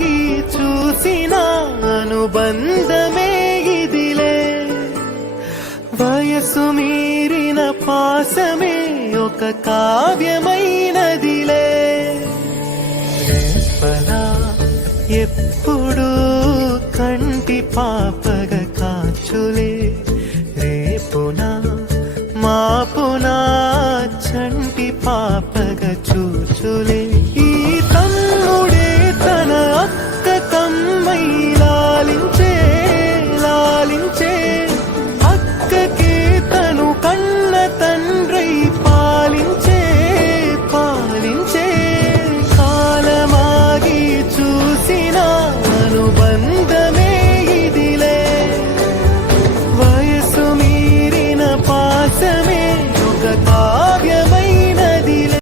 ఆగి చూసిన అనుబంధమే ఇదిలే వయసు మీరిన పాసమే ఒక కావ్యమైనదిలే రేపలా ఎప్పుడు కంటి పాపగ కాచులే రేపునా మాపునా చంటి పాపగ చూచులే